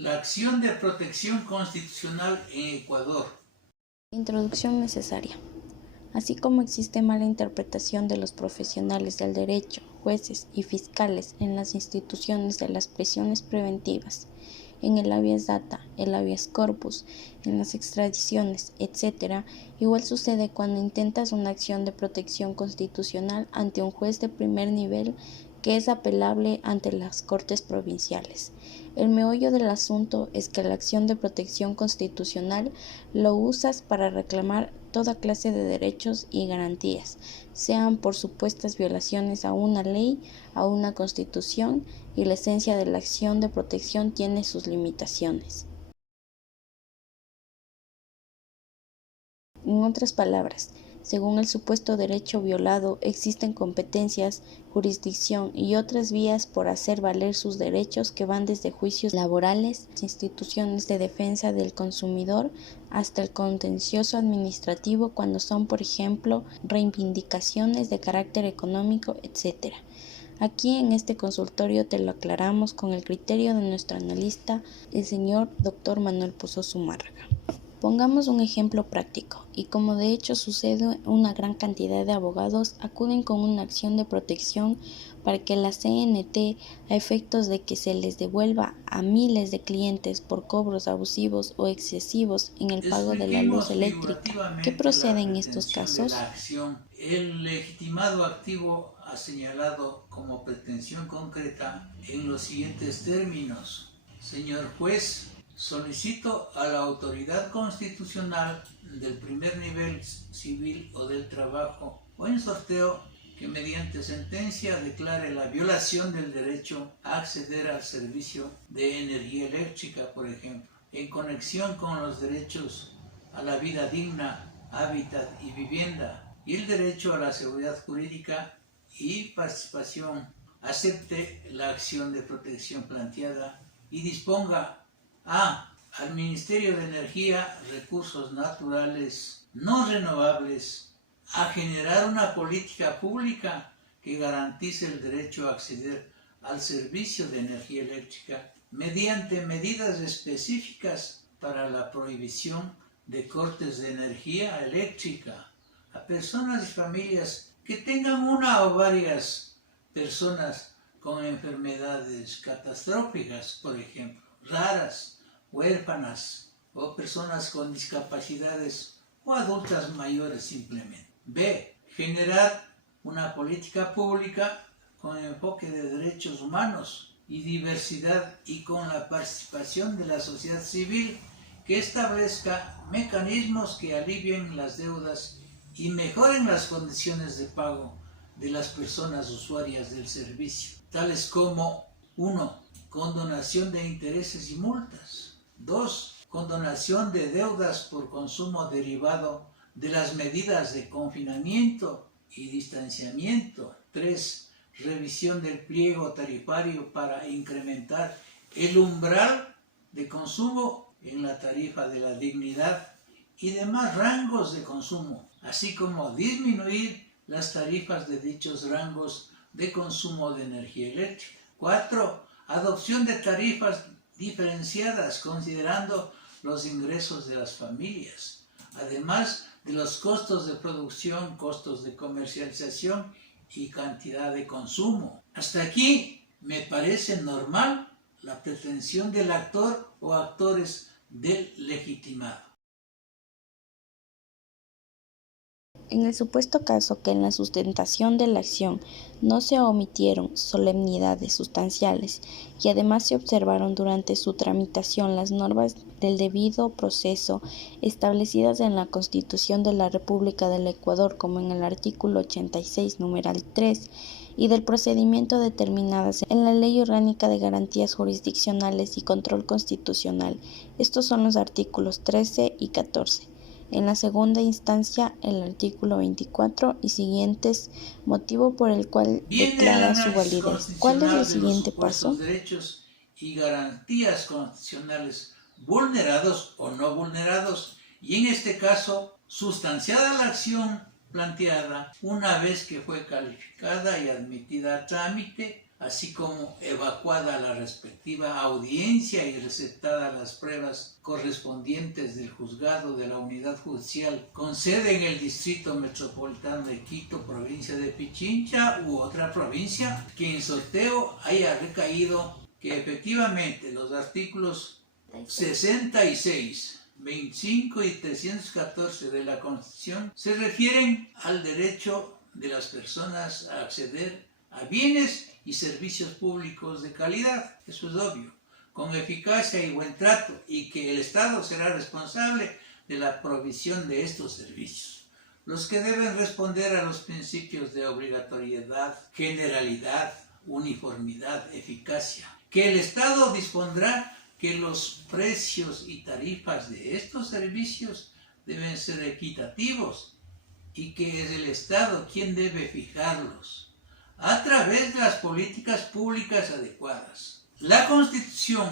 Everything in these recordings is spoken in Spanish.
La acción de protección constitucional en Ecuador. Introducción necesaria. Así como existe mala interpretación de los profesionales del derecho, jueces y fiscales en las instituciones de las prisiones preventivas, en el habeas data, el habeas corpus, en las extradiciones, etc., igual sucede cuando intentas una acción de protección constitucional ante un juez de primer nivel que es apelable ante las Cortes provinciales. El meollo del asunto es que la acción de protección constitucional lo usas para reclamar toda clase de derechos y garantías, sean por supuestas violaciones a una ley, a una constitución, y la esencia de la acción de protección tiene sus limitaciones. En otras palabras, según el supuesto derecho violado, existen competencias, jurisdicción y otras vías por hacer valer sus derechos que van desde juicios laborales, instituciones de defensa del consumidor, hasta el contencioso administrativo cuando son, por ejemplo, reivindicaciones de carácter económico, etc. Aquí en este consultorio te lo aclaramos con el criterio de nuestro analista, el señor Dr. Manuel Pozo Zumárraga. Pongamos un ejemplo práctico, y como de hecho sucede, una gran cantidad de abogados acuden con una acción de protección para que la CNT, a efectos de que se les devuelva a miles de clientes por cobros abusivos o excesivos en el pago de la luz eléctrica. ¿Qué procede en estos casos? El legitimado activo ha señalado como pretensión concreta en los siguientes términos: señor juez, solicito a la autoridad constitucional del primer nivel civil o del trabajo o en sorteo que mediante sentencia declare la violación del derecho a acceder al servicio de energía eléctrica, por ejemplo, en conexión con los derechos a la vida digna, hábitat y vivienda, y el derecho a la seguridad jurídica y participación, acepte la acción de protección planteada y disponga al Ministerio de Energía, Recursos Naturales no renovables a generar una política pública que garantice el derecho a acceder al servicio de energía eléctrica mediante medidas específicas para la prohibición de cortes de energía eléctrica a personas y familias que tengan una o varias personas con enfermedades catastróficas, por ejemplo, raras, huérfanas o personas con discapacidades o adultas mayores simplemente. B. Generar una política pública con enfoque de derechos humanos y diversidad y con la participación de la sociedad civil que establezca mecanismos que alivien las deudas y mejoren las condiciones de pago de las personas usuarias del servicio, tales como 1. Condonación de intereses y multas. 2. Condonación de deudas por consumo derivado de las medidas de confinamiento y distanciamiento. 3. Revisión del pliego tarifario para incrementar el umbral de consumo en la tarifa de la dignidad y demás rangos de consumo, así como disminuir las tarifas de dichos rangos de consumo de energía eléctrica. 4. Adopción de tarifas diferenciadas considerando los ingresos de las familias, además de los costos de producción, costos de comercialización y cantidad de consumo. Hasta aquí me parece normal la pretensión del actor o actores del legitimado. En el supuesto caso que en la sustentación de la acción no se omitieron solemnidades sustanciales y además se observaron durante su tramitación las normas del debido proceso establecidas en la Constitución de la República del Ecuador, como en el artículo 86, numeral 3, y del procedimiento determinadas en la Ley Orgánica de Garantías Jurisdiccionales y Control Constitucional. Estos son los artículos 13 y 14. En la segunda instancia, el artículo 24 y siguientes, motivo por el cual declara su validez. ¿Cuál es el siguiente paso? Derechos y garantías constitucionales vulnerados o no vulnerados, y en este caso, sustanciada la acción planteada, una vez que fue calificada y admitida a trámite, así como evacuada la respectiva audiencia y recetadas las pruebas correspondientes del juzgado de la unidad judicial con sede en el Distrito Metropolitano de Quito, provincia de Pichincha u otra provincia, que en sorteo haya recaído que efectivamente los artículos 66, 25 y 314 de la Constitución se refieren al derecho de las personas a acceder a bienes y servicios públicos de calidad, eso es obvio, con eficacia y buen trato, y que el Estado será responsable de la provisión de estos servicios, los que deben responder a los principios de obligatoriedad, generalidad, uniformidad, eficacia, que el Estado dispondrá que los precios y tarifas de estos servicios deben ser equitativos y que es el Estado quien debe fijarlos a través de las políticas públicas adecuadas. La Constitución,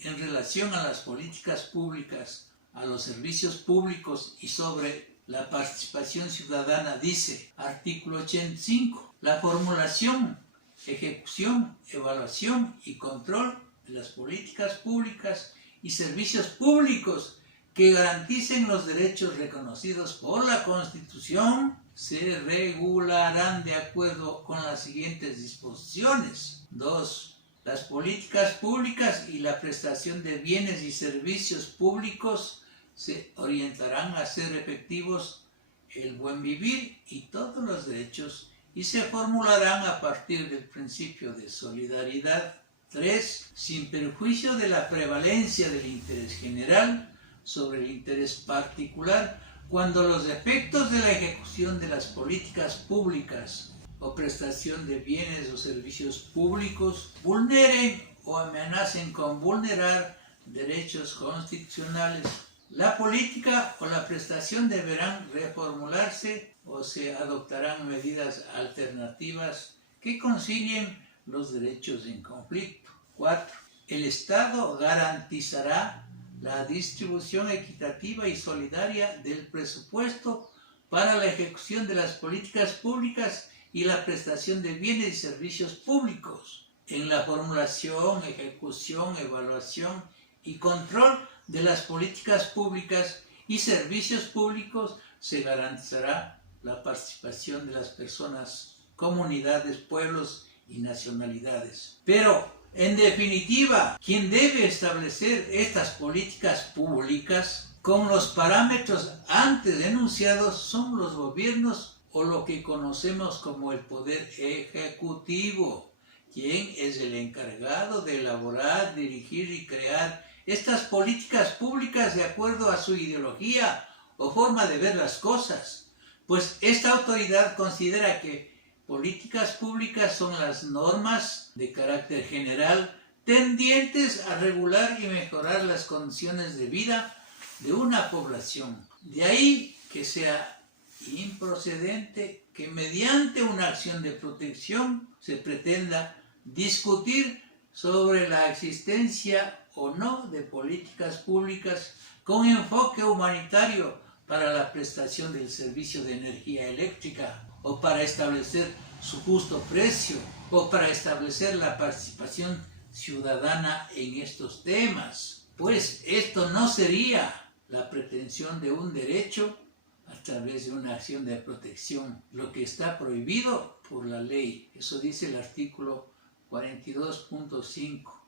en relación a las políticas públicas, a los servicios públicos y sobre la participación ciudadana, dice, artículo 85, la formulación, ejecución, evaluación y control de las políticas públicas y servicios públicos que garanticen los derechos reconocidos por la Constitución se regularán de acuerdo con las siguientes disposiciones. 2. Las políticas públicas y la prestación de bienes y servicios públicos se orientarán a hacer efectivos el buen vivir y todos los derechos y se formularán a partir del principio de solidaridad. 3. Sin perjuicio de la prevalencia del interés general sobre el interés particular, cuando los efectos de la ejecución de las políticas públicas o prestación de bienes o servicios públicos vulneren o amenacen con vulnerar derechos constitucionales. La política o la prestación deberán reformularse o se adoptarán medidas alternativas que concilien los derechos en conflicto. 4. El Estado garantizará la distribución equitativa y solidaria del presupuesto para la ejecución de las políticas públicas y la prestación de bienes y servicios públicos. En la formulación, ejecución, evaluación y control de las políticas públicas y servicios públicos se garantizará la participación de las personas, comunidades, pueblos y nacionalidades. Pero, en definitiva, quien debe establecer estas políticas públicas con los parámetros antes enunciados son los gobiernos o lo que conocemos como el Poder Ejecutivo, quien es el encargado de elaborar, dirigir y crear estas políticas públicas de acuerdo a su ideología o forma de ver las cosas, pues esta autoridad considera que políticas públicas son las normas de carácter general tendientes a regular y mejorar las condiciones de vida de una población. De ahí que sea improcedente que mediante una acción de protección se pretenda discutir sobre la existencia o no de políticas públicas con enfoque humanitario para la prestación del servicio de energía eléctrica, o para establecer su justo precio, o para establecer la participación ciudadana en estos temas. Pues esto no sería la pretensión de un derecho a través de una acción de protección, lo que está prohibido por la ley. Eso dice el artículo 42.5.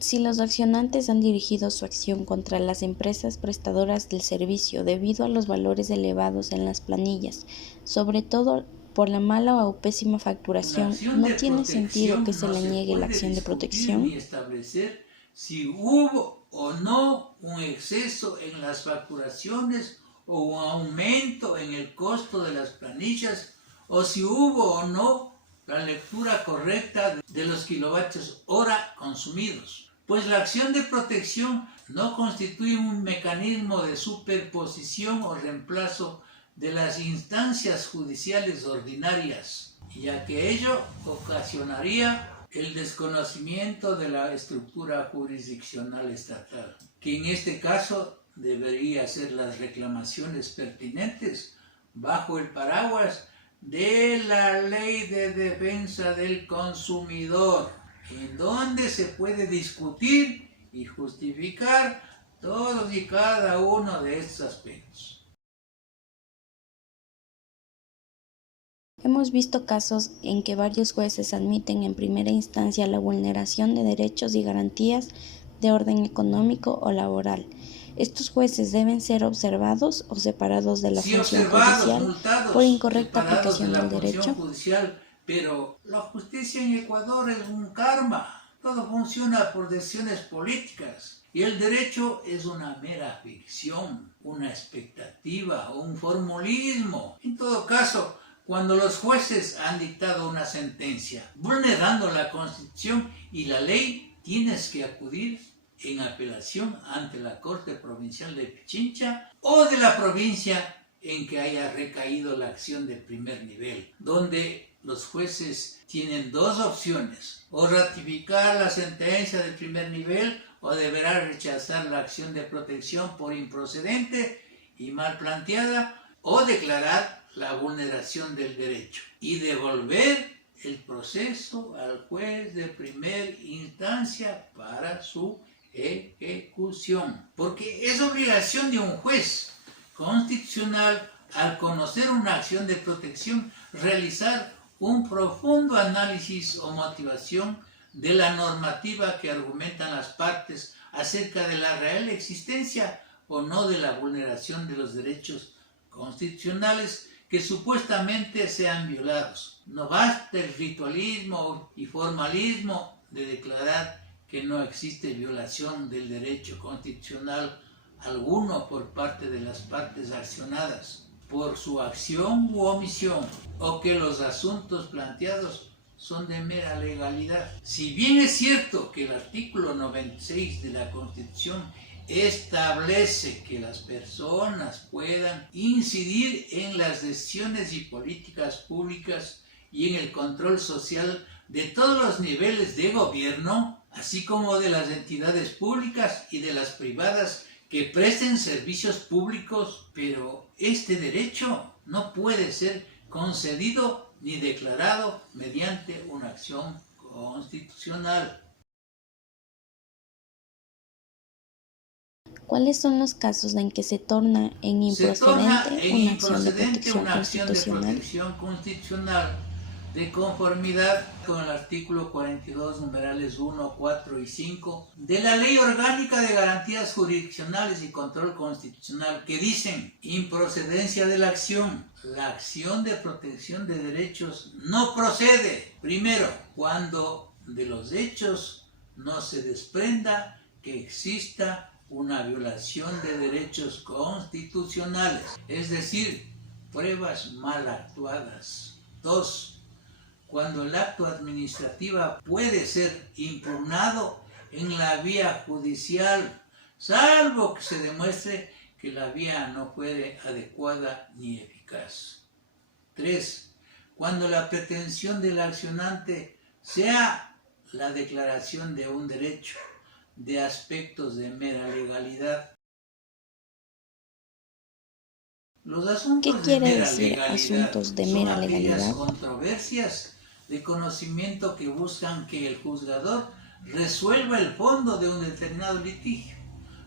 Si los accionantes han dirigido su acción contra las empresas prestadoras del servicio debido a los valores elevados en las planillas, sobre todo por la mala o pésima facturación, ¿no tiene sentido que se le niegue la acción de protección? Ni establecer si hubo o no un exceso en las facturaciones o un aumento en el costo de las planillas, o si hubo o no la lectura correcta de los kilovatios hora consumidos. Pues la acción de protección no constituye un mecanismo de superposición o reemplazo de las instancias judiciales ordinarias, ya que ello ocasionaría el desconocimiento de la estructura jurisdiccional estatal, que en este caso debería hacer las reclamaciones pertinentes bajo el paraguas de la Ley de Defensa del Consumidor, en donde se puede discutir y justificar todos y cada uno de estos aspectos. Hemos visto casos en que varios jueces admiten en primera instancia la vulneración de derechos y garantías de orden económico o laboral. ¿Estos jueces deben ser observados o separados de la función judicial multados, por incorrecta aplicación del derecho? Judicial, pero la justicia en Ecuador es un karma. Todo funciona por decisiones políticas. Y el derecho es una mera ficción, una expectativa, un formulismo. En todo caso, cuando los jueces han dictado una sentencia vulnerando la Constitución y la ley, tienes que acudir en apelación ante la Corte Provincial de Pichincha o de la provincia en que haya recaído la acción de primer nivel, donde los jueces tienen dos opciones: o ratificar la sentencia de primer nivel o deberá rechazar la acción de protección por improcedente y mal planteada, o declarar la vulneración del derecho y devolver el proceso al juez de primera instancia para su ejecución. Porque es obligación de un juez constitucional, al conocer una acción de protección, realizar un profundo análisis o motivación de la normativa que argumentan las partes acerca de la real existencia o no de la vulneración de los derechos constitucionales que supuestamente sean violados. No basta el ritualismo y formalismo de declarar que no existe violación del derecho constitucional alguno por parte de las partes accionadas por su acción u omisión, o que los asuntos planteados son de mera legalidad. Si bien es cierto que el artículo 96 de la Constitución establece que las personas puedan incidir en las decisiones y políticas públicas y en el control social de todos los niveles de gobierno, así como de las entidades públicas y de las privadas que presten servicios públicos, pero este derecho no puede ser concedido ni declarado mediante una acción constitucional. ¿Cuáles son los casos en que se torna en improcedente una acción de protección constitucional? De conformidad con el artículo 42, numerales 1, 4 y 5 de la Ley Orgánica de Garantías Jurisdiccionales y Control Constitucional, que dicen: improcedencia de la acción de protección de derechos no procede, primero, cuando de los hechos no se desprenda que exista una violación de derechos constitucionales, es decir, pruebas mal actuadas. 2. Cuando el acto administrativo puede ser impugnado en la vía judicial, salvo que se demuestre que la vía no fuere adecuada ni eficaz. 3. Cuando la pretensión del accionante sea la declaración de un derecho de aspectos de mera legalidad. Los asuntos ¿Qué quiere decir asuntos de mera legalidad? Son controversias de conocimiento que buscan que el juzgador resuelva el fondo de un determinado litigio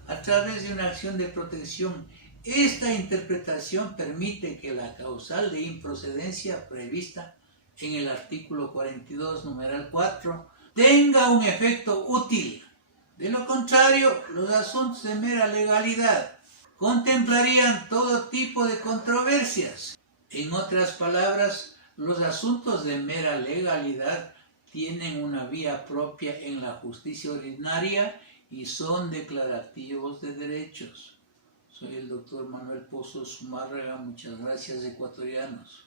a través de una acción de protección. Esta interpretación permite que la causal de improcedencia prevista en el artículo 42, numeral 4, tenga un efecto útil. De lo contrario, los asuntos de mera legalidad contemplarían todo tipo de controversias. En otras palabras, los asuntos de mera legalidad tienen una vía propia en la justicia ordinaria y son declarativos de derechos. Soy el doctor Manuel Pozos Zumárraga. Muchas gracias, ecuatorianos.